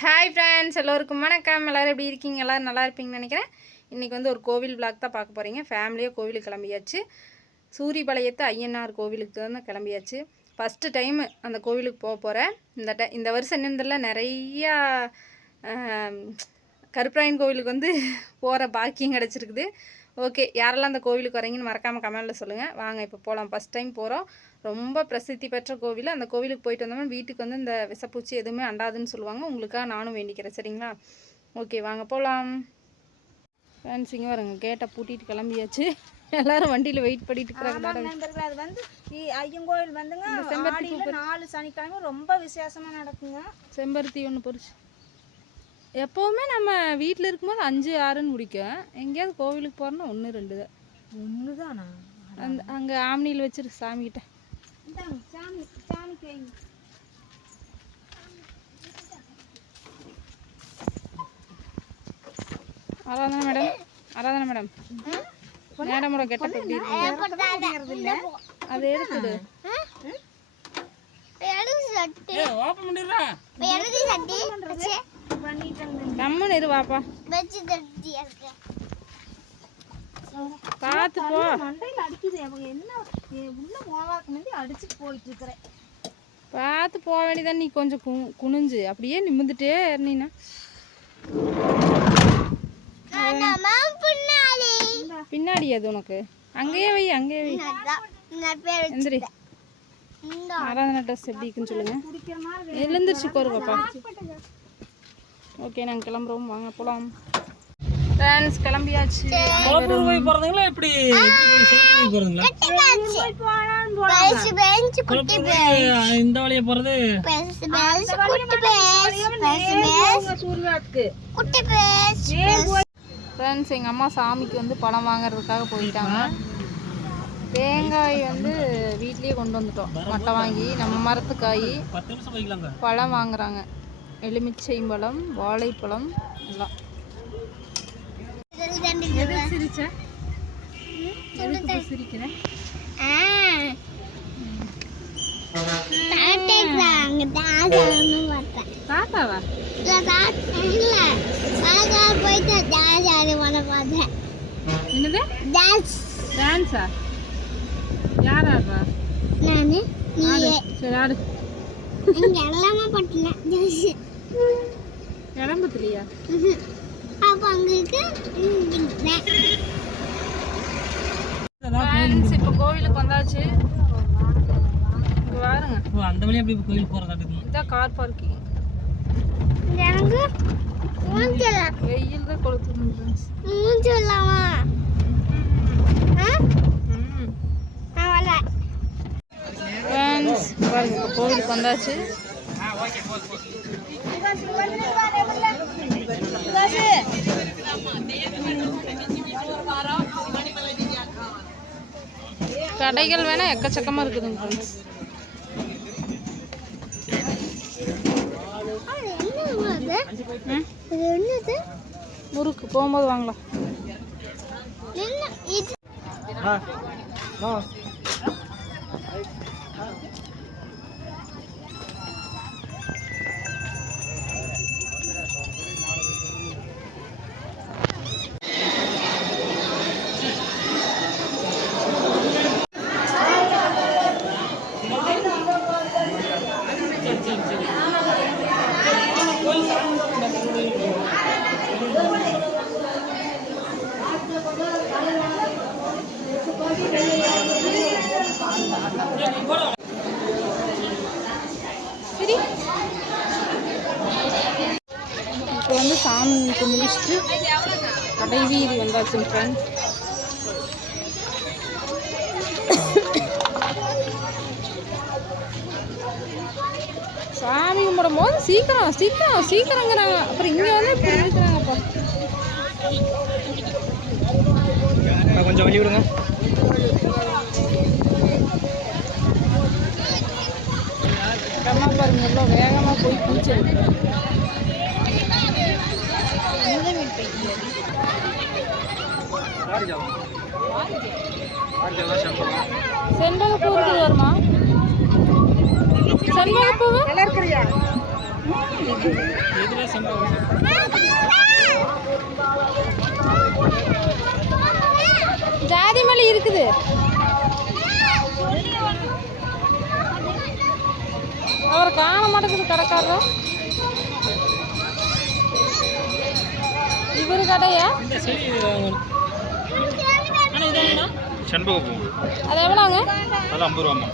Hi friends, எல்லோருக்கும் வணக்கம். எல்லோரும் எப்படி இருக்கீங்க? எல்லோரும் நல்லா இருப்பீங்கன்னு நினைக்கிறேன். இன்றைக்கி வந்து ஒரு கோவில் விளாக் தான் பார்க்க போகிறீங்க. ஃபேமிலியாக கோவிலுக்கு கிளம்பியாச்சு. சூரிபாளையத்து ஐயனார் கோவிலுக்கு தான் கிளம்பியாச்சு. ஃபஸ்ட்டு டைமு அந்த கோவிலுக்கு போக போகிறேன். இந்த வருஷம் என்னதில் நிறையா கருப்பராயன் கோவிலுக்கு வந்து போகிற பாக்கியம் கிடச்சிருக்குது. ஓகே, யாரெல்லாம் அந்த கோவிலுக்கு வரீங்கன்னு மறக்காமல் கமெண்டில் சொல்லுங்கள். வாங்க இப்போ போகலாம். ஃபஸ்ட் டைம் போகிறோம். ரொம்ப பிரசித்தி பெற்ற கோவில். அந்த கோவிலுக்கு போயிட்டு வந்தோம்னா வீட்டுக்கு வந்து இந்த விஷப்பூச்சி எதுவுமே அண்டாதுன்னு சொல்லுவாங்க. உங்களுக்காக நானும் வேண்டிக்கிறேன், சரிங்களா? ஓகே, வாங்க போகலாம். ஃப்ரெண்ட்ஸ், இங்கே வருங்க, கேட்டை பூட்டிட்டு கிளம்பியாச்சு. எல்லாரும் வண்டியில் வெயிட் பண்ணிட்டு இருக்கிறாங்க. அது வந்து ஐயங்கோவில் வந்துங்க, செம்பருத்தி 4 சனிக்கிழமை ரொம்ப விசேஷமாக நடக்குங்க. செம்பருத்தி ஒன்று பொறிச்சு எப்போவுமே நம்ம வீட்டில் இருக்கும்போது 5, 6ன்னு முடிக்கும். எங்கேயாவது கோவிலுக்கு போகிறோன்னா 1, 2 தான். 1 தானா? அங்கே ஆம்னியில் வச்சிரு சாமிக்கிட்ட. ஆராதனை மேடம், ஆராதனை மேடம், மேடமோட கெட்டப் எப்படி இருக்கு? அது எடுத்துடு. கம்முன்னு இரு வாப்பா. பார்த்து போ. மண்டையில் அடிக்குது. என்ன உள்ள போவாக்கு முன்னாடி அடிச்சுட்டு போயிட்டு இருக்கிறேன். பார்த்து போக வேண்டியதான். நீ கொஞ்சம் குனிஞ்சு அப்படியே நிமிந்துட்டே இருந்தீன்னா பின்னாடி அது உனக்கு. அங்கேயே வை, அங்கேயே வை. எந்திரி. ஆராதனை ட்ரெஸ் எப்படி இருக்குன்னு சொல்லுங்க. எழுந்திரிச்சு கோரு பாப்பா. ஓகே, நாங்கள் கிளம்புறோம், வாங்க போகலாம். ஃப்ரெண்ட்ஸ், கிளம்பியாச்சு. போய் போறதுங்களா? எப்படி போறதுங்களா? இந்த வழியா போறது. ஃப்ரெண்ட்ஸ், எங்கள் அம்மா சாமிக்கு வந்து பழம் வாங்குறதுக்காக போயிட்டாங்க. தேங்காய் வந்து வீட்லேயே கொண்டு வந்துட்டோம். மட்டை வாங்கி நம்ம மரத்துக்காய் பழம் வாங்குறாங்க. எலுமிச்சை பழம், வாழைப்பழம் எல்லாம். சிரிச்சேன் சிரிக்கிறேன். தாத்தாவா? என்னது டான்ஸா? யார் ஆடுறா? சரி, ஆடு. கிளம்புலையா? இப்போ கோவிலுக்கு வந்தாச்சு. பாருங்க, அந்த வழியா எப்படி கோவில் போறதா? இதான் கார் பார்க்கிங். வெயில் தான் கொளுத்துது. பாருங்க, கோவிலுக்கு வந்தாச்சு. கடைகள் வேணா எக்கச்சக்கமா இருக்குதுங்க ஃப்ரெண்ட்ஸ். முறுக்கு போகும்போது வாங்கலாம். சரி, இப்போ வந்து சாமிக்கு முடிச்சுட்டு கடை வீதி வந்தாச்சு ஃப்ரெண்ட். சாமி கும்பிடும் போது சீக்கிரம் சீக்கிரம் சீக்கிரங்கிறாங்க. அப்புறம் இங்கே வந்து இப்படி இருக்கிறாங்கப்பா. கொஞ்சம் வழி விடுங்க. அம்மா பாருங்க, எவ்வளோ வேகமாக போய் பூச்சிருக்கு. செண்பகப்பூ இருக்குது வருமா? செண்பகப்பூ இதுல சம்பவம் ஜாதி மல்லி இருக்குது. அவரை காண மாட்டேங்குது கடைக்காரரும். இவரு கடையா? இந்த செடி வாங்கணும். ஆனா இது என்னன்னா செண்பகப்பூ. அது எவ்வளோங்க? அது 50 ரூபாம்மா.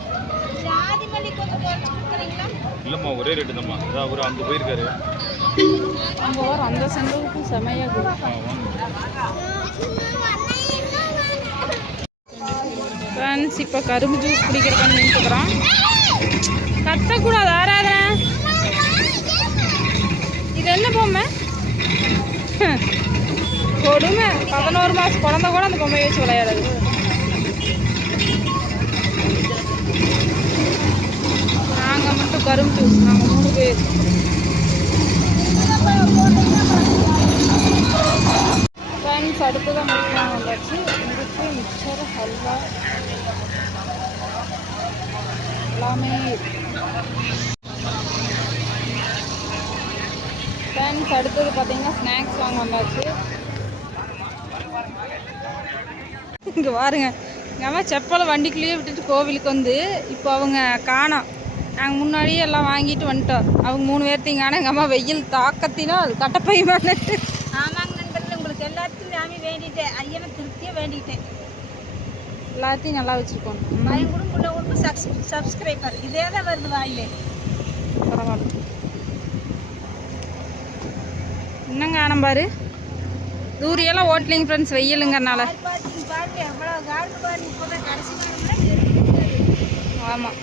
ஜாதி மல்லி கொஞ்சம் குறைச்சு கொடுக்குறீங்களா? இல்லைம்மா ஒரே ரேட்டு தான்மா. அதான் அவர் அங்கே போயிருக்காரு. அங்கே வர அந்த செண்டலுக்கும் செமையாக ஃப்ரெண்ட்ஸ். இப்போ கரும்பு ஜூஸ் குடிக்கிறக்கான்னு நின்றுக்கிறோம். கத்தக்கூடாது ஆராதனை. இது என்ன பொம்மை? கொடுமை. 11 மாதம் குழந்தை கூட அந்த பொம்மையை வச்சு விளையாடுது. நாங்கள் மட்டும் கரும்பு ஜூஸ். நாங்கள் 3 பேர். ஃப்ரெண்ட்ஸ் அடுத்ததான் முடிக்கலாம் வந்தாச்சு. முறுக்கு, மிக்சர், ஹல்வா எல்லாமே ஃப்ரெண்ட்ஸ். அடுத்தது பார்த்தீங்கன்னா ஸ்நாக்ஸ் வாங்க வந்தாச்சு. இங்கே பாருங்க, எங்கள் அம்மா செப்பலை வண்டிக்குள்ளேயே விட்டுட்டு கோவிலுக்கு வந்து இப்போ அவங்க காணோம். நாங்கள் முன்னாடியே எல்லாம் வாங்கிட்டு வந்துட்டோம். அவங்க 3 பேர்த்தையும் காணோம். எங்கள் அம்மா வெயில் தாக்கத்தினால் கட்டப்பை பண்ணிட்டு. ஆமாங்க நண்பர்களே, உங்களுக்கு எல்லாத்தையும் நாமே வேண்டிட்டேன். ஐயனை திருப்தியாக வேண்டிட்டேன். எல்லாத்தையும் நல்லா வச்சுருக்கோம். பையன் கூட உங்களுக்கு சப்ஸ்கிரைபர் இதே தான் வருது வாயிலே. பரவாயில்ல. இன்னும் காணும் பாரு. தூரியெல்லாம் ஓட்டலிங்க ஃப்ரெண்ட்ஸ், வெயிலுங்கிறனால. பாருங்க எவ்வளோ காடு பாருங்க. இப்போ தான் கடைசி காலம்னா ஆமாம்,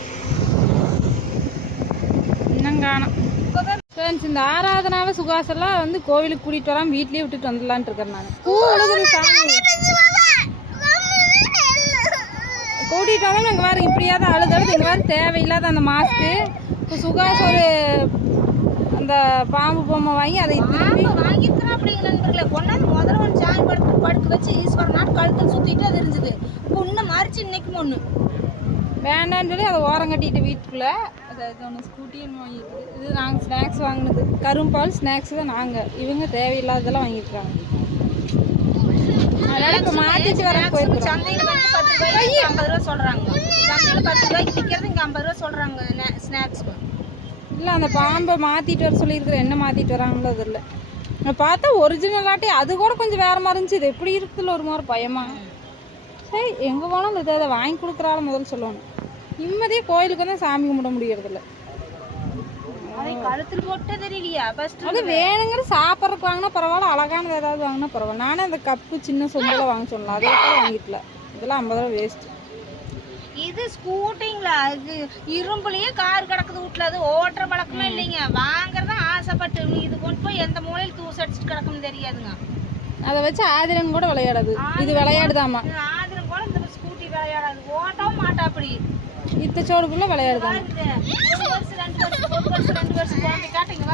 இன்னும் காணும் இப்போ தான் ஃப்ரெண்ட்ஸ். இந்த ஆராதனாவை சுகாசெல்லாம் வந்து கோவிலுக்கு கூட்டிகிட்டு வராமல் வீட்லேயே விட்டுட்டு வந்துடலான்ட்டு இருக்கேன் நான். கூடுதல் சாமி கூட்டிகிட்டு வந்தாலும் நாங்கள் வேறு இப்படியாவது அழுதழுது இங்கே வேறு தேவையில்லாத அந்த மாஸ்க்கு. இப்போ சுகாஸ் ஒரு அந்த பாம்பு பொம்மை வாங்கி அதை திருப்பி வாங்கிக்கிறோம். அப்படிங்கிற நண்பர்களே, கொண்டாந்து முதல்ல ஒன்று சாமி படுக்க வச்சு ஈஸ்வரன் நாட்டு கழுத்தில் சுற்றிட்டு அது இருந்துது. இப்போ இன்னும் மறைச்சு இன்னைக்கும் ஒன்று வேண்டான்னு சொல்லி அதை ஓரம் கட்டிட்டு வீட்டுக்குள்ளே அதை ஒன்று ஸ்கூட்டின்னு வாங்கிட்டு. இது நாங்கள் ஸ்நாக்ஸ் வாங்கினது. கரும்பால் ஸ்நாக்ஸ் தான் நாங்கள். இவங்க தேவையில்லாததெல்லாம் வாங்கியிருக்காங்க. அதனால் இப்போ மாற்றிட்டு வர போயிருக்கோம். சந்தையில் வந்து 10 ரூபாய்க்கு 50 ரூபா சொல்கிறாங்க. சந்தையில் 10 ரூபாய்க்கு விற்கிறது இங்கே 50 ரூபா சொல்கிறாங்க ஸ்நாக்ஸ். இல்லை, அந்த பாம்பை மாற்றிட்டு வர சொல்லியிருக்கிற என்ன மாற்றிட்டு வராங்களோ அது இல்லை. நான் பார்த்தா ஒரிஜினலாட்டி அது கூட கொஞ்சம் வேறு மாதிரி இருந்துச்சு. இது எப்படி இருக்குதுல்ல ஒரு மாதிரி பயமா. சரி, எங்கே போனால் அந்த இதை வாங்கி கொடுக்குறாலும் முதல்ல சொல்லணும். நிம்மதியாக கோயிலுக்கு வந்து சாமி கும்பிட முடியறதில்ல. அதை கழுத்தில் போட்டு தெரியலையா ஃபர்ஸ்ட். அது வேணுங்கிற சாப்பிட்றதுக்கு வாங்கினா பரவாயில்ல, அழகானது ஏதாவது வாங்கினா பரவாயில்ல. நானே அந்த கப்பு சின்ன சொம்பெல்லாம் வாங்க சொல்லலாம். அதே கூட வாங்கிட்டல. இதெல்லாம் 50 ரூபா வேஸ்ட்டு. இது ஸ்கூட்டிங்களா? இது இரும்புலயே கார் கிடக்குது வீட்டில். அது ஓட்டுற பழக்கமே இல்லைங்க. வாங்குறதா ஆசைப்பட்டு இது கொண்டு போய் எந்த மூலையில் தூசு அடிச்சுட்டு கிடக்குன்னு தெரியாதுங்க. அதை வச்சு ஆதிரன் கூட விளையாடாது. இது விளையாடுதாமா. ஆதிரம் கூட இந்த ஸ்கூட்டி விளையாடாது. ஓட்டவும் மாட்டா. அப்படி இத்தச்சோடுக்குள்ளே விளையாடுதாமா. 1 வருஷம் 2 வருஷம் குழந்தை காட்டுங்க.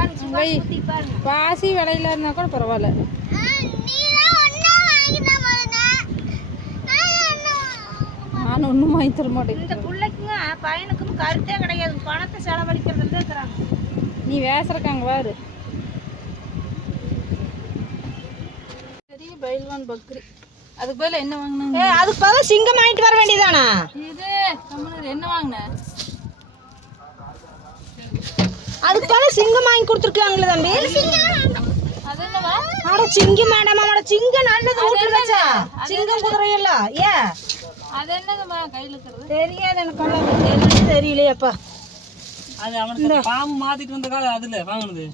பாருங்க பாசி விலையில இருந்தா கூட பரவாயில்ல. நான் ஒன்றும் வாங்கி தர மாட்டேன். இந்த பிள்ளைக்குங்க பையனுக்கும் கருத்தே கிடையாது. பணத்தை செலவழிக்கிறது தான் இருக்கிறாங்க. நீ வேசறக்காங்க வாரு. பெரிய பைல்வான் பக்ரி. அதுக்கு பதில் என்ன வாங்கினாங்க? அதுக்கு பதில் சிங்கம் வாங்கிட்டு வர வேண்டியதானா? இது கம்முனு என்ன வாங்கின? அதுக்கு பதில் சிங்கம் வாங்கி கொடுத்துருக்காங்களே தம்பி. அது என்னவா? அட சிங்கம் மேடம், அவட சிங்கம் நல்லது வீட்டுல வச்சா. சிங்கம் குதிரையெல்லாம் ஏ அது என்னங்கம்மா கையில் இருக்கிறது? தெரியாது எனக்கு. தெரியலையப்பா. அது அவனுக்கு பாம்பு மாத்திட்டு வந்த காலம் அதுல வாங்கினது.